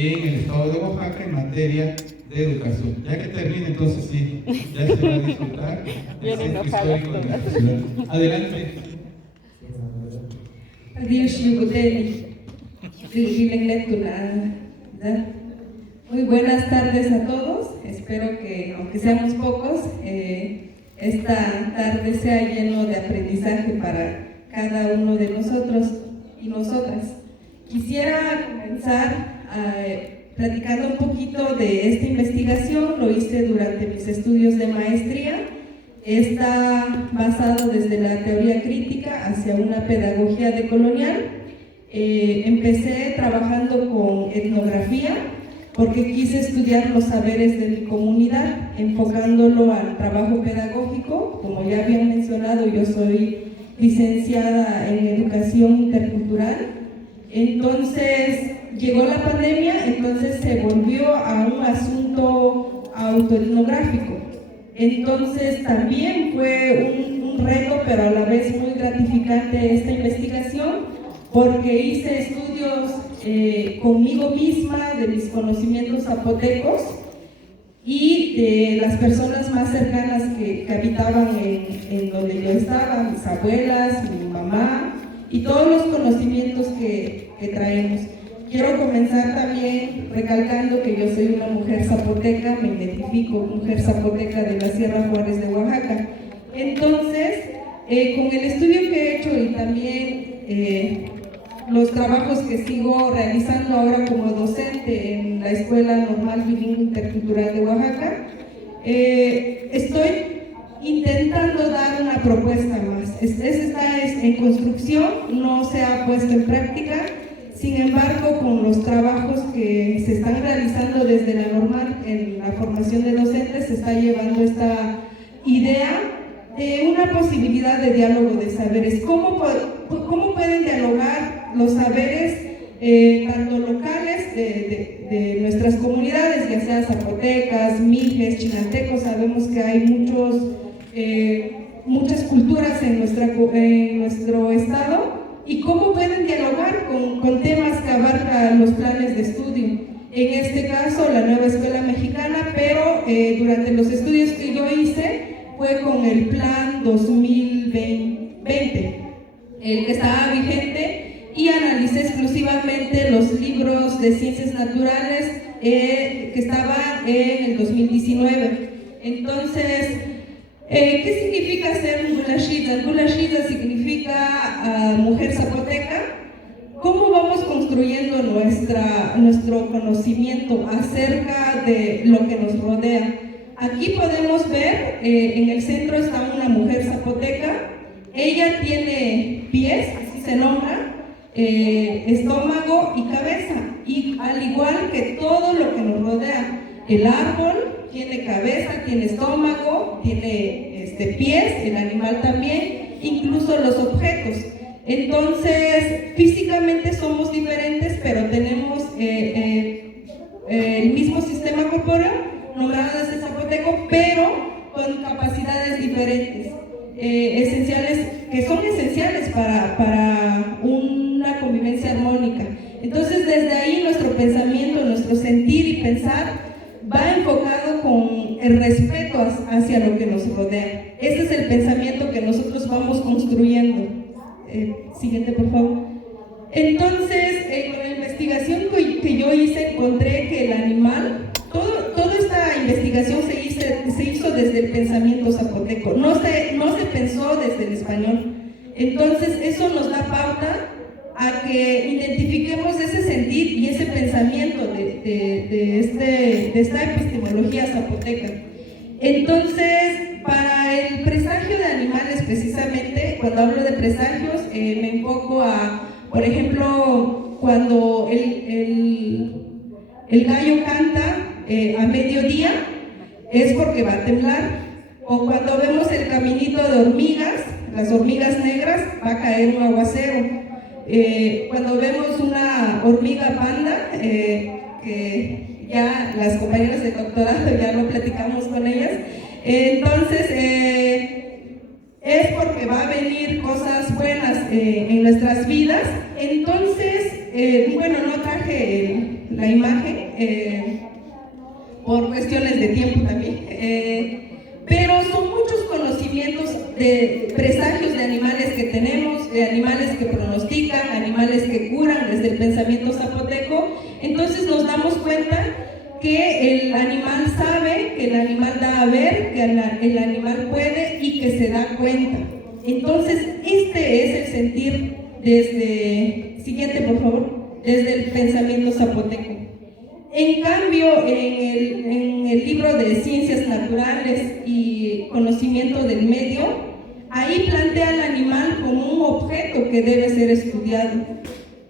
en el estado de Oaxaca en materia de educación. Ya que termine, entonces sí, ya se va a disfrutar el centro histórico de nuestra ciudad. Adelante. Muy buenas tardes a todos. Espero que, aunque seamos pocos, esta tarde sea lleno de aprendizaje para cada uno de nosotros y nosotras. Quisiera comenzar platicando un poquito de esta investigación. Lo hice durante mis estudios de maestría. Está basado desde la teoría crítica hacia una pedagogía decolonial. Empecé trabajando con etnografía porque quise estudiar los saberes de mi comunidad, enfocándolo al trabajo pedagógico. Como ya habían mencionado, yo soy licenciada en educación intercultural. Entonces llegó la pandemia, entonces se volvió a un asunto autoetnográfico. Entonces también fue un reto, pero a la vez muy gratificante esta investigación, porque hice estudios conmigo misma de mis conocimientos zapotecos y de las personas más cercanas que habitaban en donde yo estaba, mis abuelas, mi mamá y todos los conocimientos que traemos. Quiero comenzar también recalcando que yo soy una mujer zapoteca, me identifico mujer zapoteca de la Sierra Juárez de Oaxaca. Entonces, con el estudio que he hecho y también los trabajos que sigo realizando ahora como docente en la Escuela Normal Bilingüe Intercultural de Oaxaca, estoy intentando dar una propuesta más. Esta está en construcción, no se ha puesto en práctica. Sin embargo, con los trabajos que se están realizando desde la normal en la formación de docentes, se está llevando esta idea de una posibilidad de diálogo de saberes. ¿Cómo pueden dialogar los saberes tanto locales de nuestras comunidades, ya sea zapotecas, mijes, chinantecos? Sabemos que hay muchas culturas en nuestro estado. ¿Y cómo pueden dialogar con temas que abarcan los planes de estudio? En este caso, la nueva escuela mexicana, pero durante los estudios que yo hice fue con el plan 2020, el que estaba vigente, y analicé exclusivamente los libros de ciencias naturales que estaban en el 2019. Entonces, ¿qué significa ser un Gulashida? Gulashida significa mujer zapoteca. ¿Cómo vamos construyendo nuestro conocimiento acerca de lo que nos rodea? Aquí podemos ver, en el centro está una mujer zapoteca. Ella tiene pies, así se nombra, estómago y cabeza, y al igual que todo lo que nos rodea. El árbol tiene cabeza, tiene estómago, tiene pies, el animal también, incluso los objetos. Entonces, físicamente somos diferentes, pero tenemos el mismo sistema corporal, nombrado desde zapoteco, pero con capacidades diferentes, que son esenciales para una convivencia armónica. Entonces, desde ahí nuestro pensamiento, nuestro sentir y pensar va enfocado con el respeto hacia lo que nos rodea. Ese es el pensamiento que nosotros vamos construyendo. Siguiente, por favor. Entonces, con la investigación que yo hice, encontré que el animal, toda esta investigación se hizo desde el pensamiento zapoteco, no se pensó desde el español. Entonces, eso nos da pauta a que identifiquemos ese sentir y ese pensamiento de esta epistemología zapoteca. Entonces, para el presagio de animales, precisamente, cuando hablo de presagios, me enfoco a, por ejemplo, cuando el gallo canta a mediodía, es porque va a temblar. O cuando vemos el caminito de hormigas, las hormigas negras, va a caer un aguacero. Cuando vemos una hormiga panda, que ya las compañeras de doctorado ya lo platicamos con ellas, entonces es porque va a venir cosas buenas en nuestras vidas. Entonces, bueno, no traje la imagen, por cuestiones de tiempo también, pero son muchos conocimientos de presagios de animales que tenemos, de animales que pronostican, animales que curan desde el pensamiento zapoteco. Entonces nos damos cuenta que el animal sabe, que el animal da a ver, que el animal puede y que se da cuenta. Entonces este es el sentir desde, siguiente por favor, desde el pensamiento zapoteco. En cambio, en el libro de Ciencias Naturales y Conocimiento del Medio, ahí plantea al animal como un objeto que debe ser estudiado.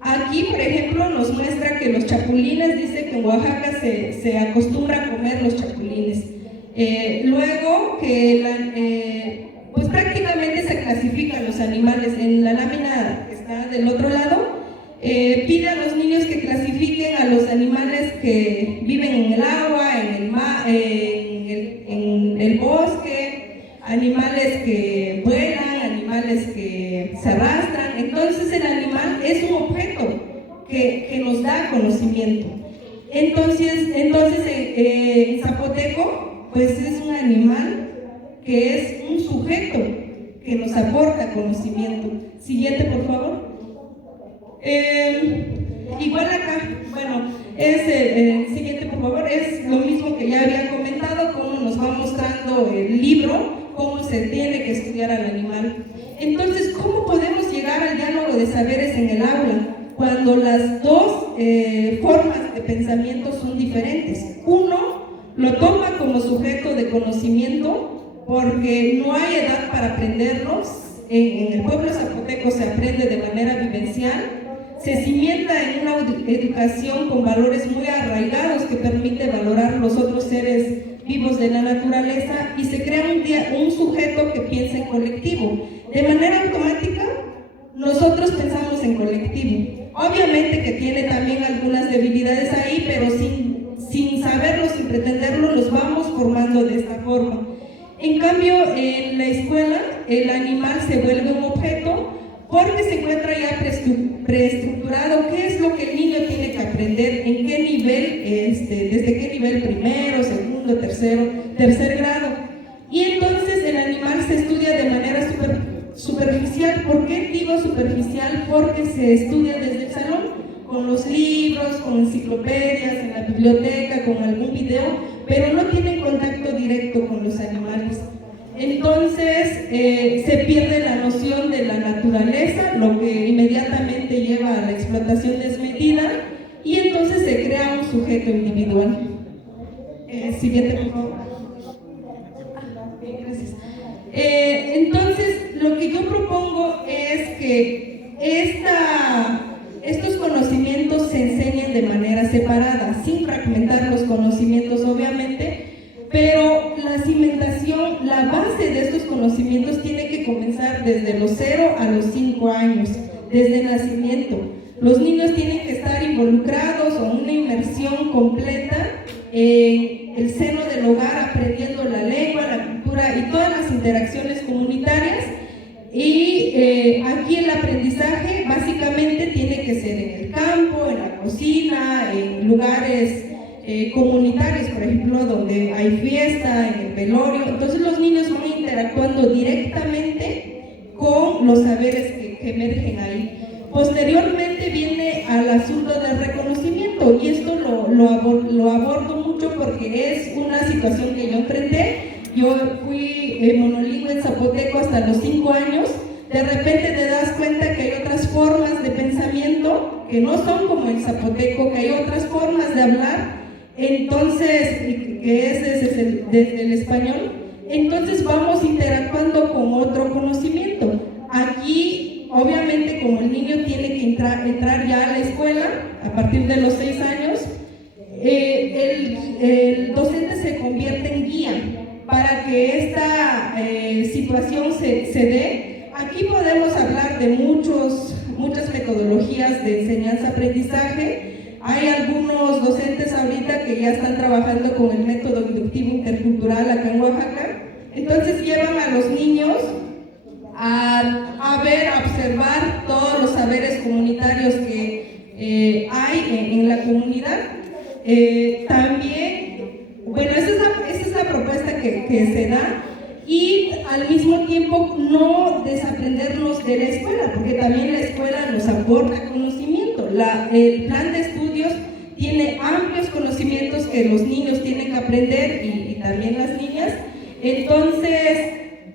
Aquí, por ejemplo, nos muestra que los chapulines, dice que en Oaxaca se acostumbra a comer los chapulines. Luego que pues prácticamente se clasifican los animales. En la lámina que está del otro lado, pide a los niños que clasifiquen a los animales que viven en el agua, en el mar, en el bosque, animales que vuelan, animales que se arrastran. Entonces el animal es un objeto que nos da conocimiento. Entonces en zapoteco, pues es un animal que es un sujeto que nos aporta conocimiento. Siguiente, por favor. Igual acá, bueno, siguiente por favor, es lo mismo que ya había comentado, cómo nos va mostrando el libro, cómo se tiene que estudiar al animal. Entonces, ¿cómo podemos llegar al diálogo de saberes en el aula cuando las dos formas de pensamiento son diferentes? Uno lo toma como sujeto de conocimiento porque no hay edad para aprenderlos. En el pueblo zapoteco se aprende de manera vivencial. Se cimienta en una educación con valores muy arraigados que permite valorar los otros seres vivos de la naturaleza y se crea un sujeto que piensa en colectivo. De manera automática, nosotros pensamos en colectivo. Obviamente que tiene también algunas debilidades ahí, pero sin saberlo, sin pretenderlo, los vamos formando de esta forma. En cambio, en la escuela, el animal se vuelve un objeto porque se encuentra ya preestructurado qué es lo que el niño tiene que aprender, en qué nivel, desde qué nivel, primero, segundo, tercer grado. Y entonces el animal se estudia de manera superficial. ¿Por qué digo superficial? Porque se estudia desde el salón, con los libros, con enciclopedias, en la biblioteca, con algún video, pero no tienen contacto directo con los animales. Entonces se pierde la noción de la naturaleza, lo que inmediatamente lleva a la explotación desmedida, y entonces se crea un sujeto individual. Siguiente, por favor. Gracias. Entonces, lo que yo propongo es que estos conocimientos se enseñen de manera separada, sin fragmentar los conocimientos, obviamente, pero la cimentación, la base de estos conocimientos tiene que comenzar desde los 0 a los 5 años, desde el nacimiento. Los niños tienen que estar involucrados o una inmersión completa en el seno del hogar, aprendiendo la lengua, la cultura y todas las interacciones comunitarias. Y aquí el aprendizaje básicamente tiene que ser en el campo, en la cocina, en lugares comunitarios, por ejemplo, donde hay fiesta, en el velorio. Entonces los niños van interactuando directamente con los saberes que emergen ahí. Posteriormente viene al asunto del reconocimiento, y esto lo abordo mucho porque es una situación que yo enfrenté. Yo fui monolingüe en zapoteco hasta los 5 años. De repente te das cuenta que hay otras formas de pensamiento que no son como el zapoteco, que hay otras formas de hablar, entonces, que es desde el español. Entonces vamos interactuando con otro conocimiento. Aquí, obviamente, como el niño tiene que entrar ya a la escuela a partir de los 6 años, el docente se convierte en guía para que esta situación se dé. Aquí podemos hablar de muchas metodologías de enseñanza-aprendizaje. Hay algunos docentes ahorita que ya están trabajando con el método inductivo intercultural acá en Oaxaca. Entonces llevan a los niños a ver, a observar todos los saberes comunitarios que hay en la comunidad. También, bueno, esa es la propuesta que se da, y al mismo tiempo no desaprendernos de la escuela, porque también la escuela nos aporta conocimiento. El plan de estudios tiene amplios conocimientos que los niños tienen que aprender y también las niñas. Entonces,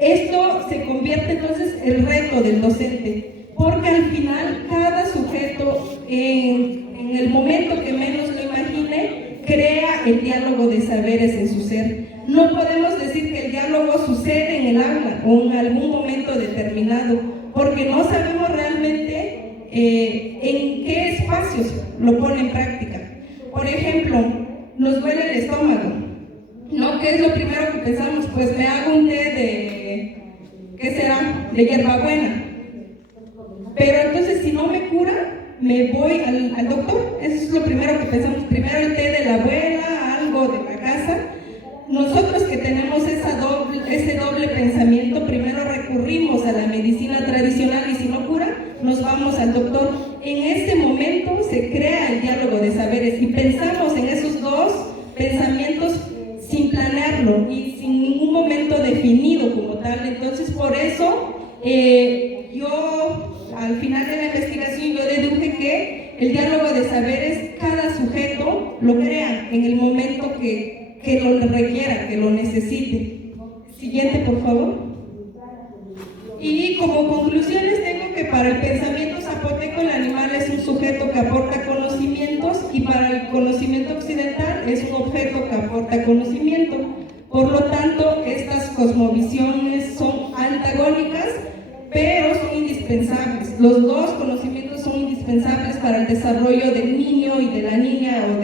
esto se convierte entonces el reto del docente, porque al final cada sujeto en el momento que menos lo imagine crea el diálogo de saberes en su ser. No podemos decir que el diálogo sucede en el aula o en algún momento determinado, porque no sabemos realmente en qué espacios lo pone en práctica. Por ejemplo, nos duele el estómago, ¿no? ¿Qué es lo primero que pensamos? Pues me hago un té de, ¿qué será? De hierbabuena. Pero entonces, si no me cura, me voy al doctor. Eso es lo primero que pensamos. Primero el té de la abuela, algo de la casa. Nosotros que tenemos ese doble pensamiento, primero recurrimos a la medicina tradicional y si no cura, nos vamos al doctor. En ese momento se crea el diálogo de saberes y pensamos en esos dos pensamientos sin planearlo y sin ningún momento definido como tal. Entonces, por eso, yo al final de la investigación yo deduje que el diálogo de saberes, cada sujeto lo crea en el momento que lo requiera, que lo necesite. Siguiente, por favor. Y como conclusiones tengo que para el pensamiento zapoteco el animal es un sujeto que aporta conocimientos y para el conocimiento occidental es un objeto que aporta conocimiento. Por lo tanto, estas cosmovisiones son antagónicas, pero son indispensables. Los dos conocimientos son indispensables para el desarrollo del niño y de la niña o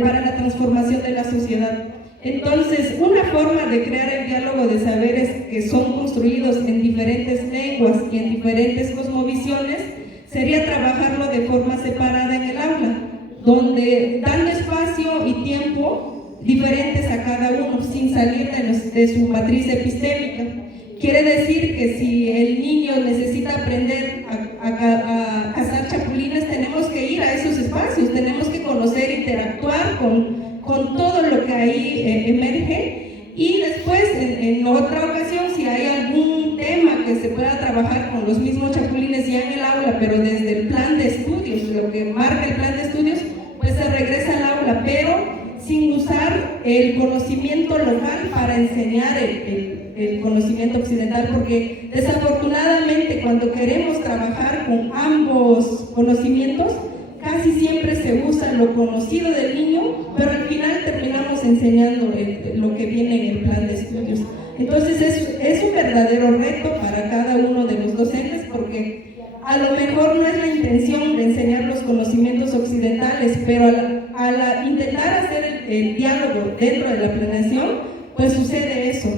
para la transformación de la sociedad. Entonces, una forma de crear el diálogo de saberes que son construidos en diferentes lenguas y en diferentes cosmovisiones sería trabajarlo de forma separada en el aula, donde dando espacio y tiempo diferentes a cada uno, sin salir de su matriz epistémica. Quiere decir que si el niño necesita aprender a cazar chapulines, tenemos que ir a esos espacios, tenemos que conocer, interactuar con todo lo que ahí emerge, y después en otra ocasión, si hay algún tema que se pueda trabajar con los mismos chapulines ya en el aula, pero desde el plan de estudios, lo que marca el plan de estudios, pues se regresa al aula, pero sin usar el conocimiento local para enseñar el conocimiento occidental, porque desafortunadamente cuando queremos trabajar con ambos conocimientos, casi siempre se usa lo conocido del niño, pero al final terminamos enseñando lo que viene en el plan de estudios. Entonces es un verdadero reto para cada uno de los docentes, porque a lo mejor no es la intención de enseñar los conocimientos occidentales, pero al intentar hacer el diálogo dentro de la planeación, pues sucede eso,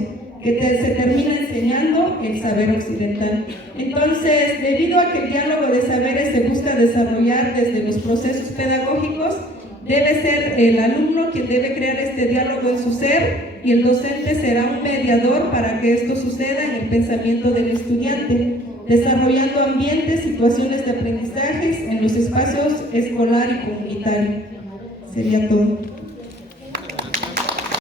que se termina enseñando el saber occidental. Entonces, debido a que el diálogo de saberes se busca desarrollar desde los procesos pedagógicos, debe ser el alumno quien debe crear este diálogo en su ser, y el docente será un mediador para que esto suceda en el pensamiento del estudiante, desarrollando ambientes, situaciones de aprendizajes en los espacios escolar y comunitario. Sería todo.